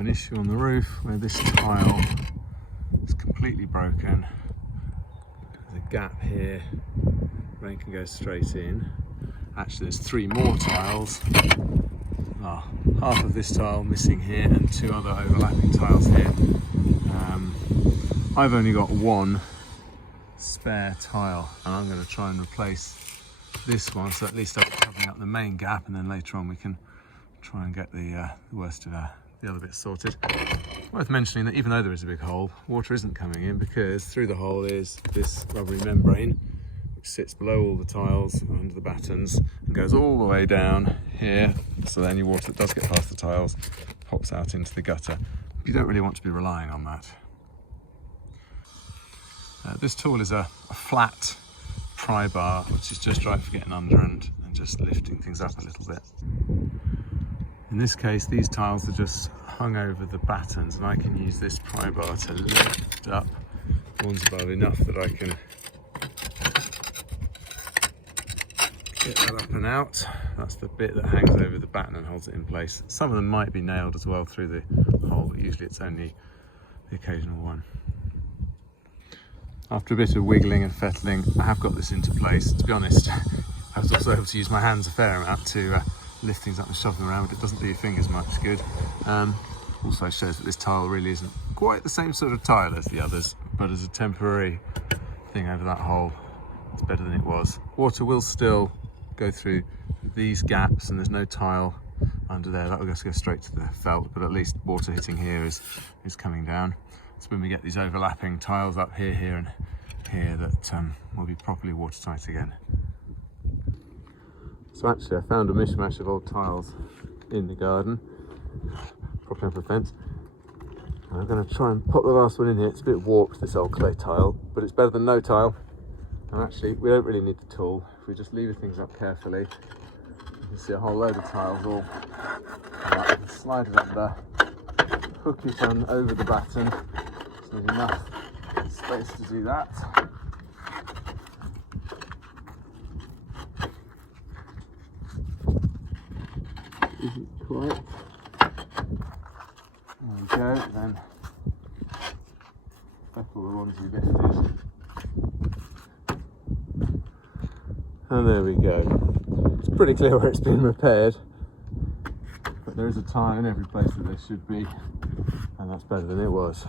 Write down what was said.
have an issue on the roof where this tile is completely broken. There's a gap here, rain can go straight in. Actually there's 3 more tiles. Half of this tile missing here and 2 other overlapping tiles here. I've only got 1 spare tile and I'm going to try and replace this one, so at least I'll be covering up the main gap, and then later on we can try and get the worst of the other bits sorted. Worth mentioning that even though there is a big hole, water isn't coming in because through the hole is this rubbery membrane which sits below all the tiles under the battens and goes all the way down here, so that any water that does get past the tiles pops out into the gutter. You don't really want to be relying on that. This tool is a flat pry bar, which is just right for getting under and just lifting things up a little bit. In this case, these tiles are just hung over the battens, and I can use this pry bar to lift up the ones above enough that I can get that up and out. That's the bit that hangs over the batten and holds it in place. Some of them might be nailed as well through the hole, but usually it's only the occasional one. After a bit of wiggling and fettling, I have got this into place. To be honest, I was also able to use my hands a fair amount to lift things up and shove them around, but it doesn't do your fingers much good. Also shows that this tile really isn't quite the same sort of tile as the others, but as a temporary thing over that hole, it's better than it was. Water will still go through these gaps, and there's no tile under there. That will just go straight to the felt, but at least water hitting here is coming down. So when we get these overlapping tiles up here, here and here, that will be properly watertight again. So actually I found a mishmash of old tiles in the garden, propping up a fence. And I'm going to try and pop the last one in here. It's a bit warped, this old clay tile, but it's better than no tile. And actually we don't really need the tool. If we just lever things up carefully, you can see a whole load of tiles all like that. Slide it under, hook it on over the batten. There's enough space to do that. Isn't quite. There we go, then settle the ones we lifted. And there we go. It's pretty clear where it's been repaired, but there is a tile in every place that there should be, and that's better than it was.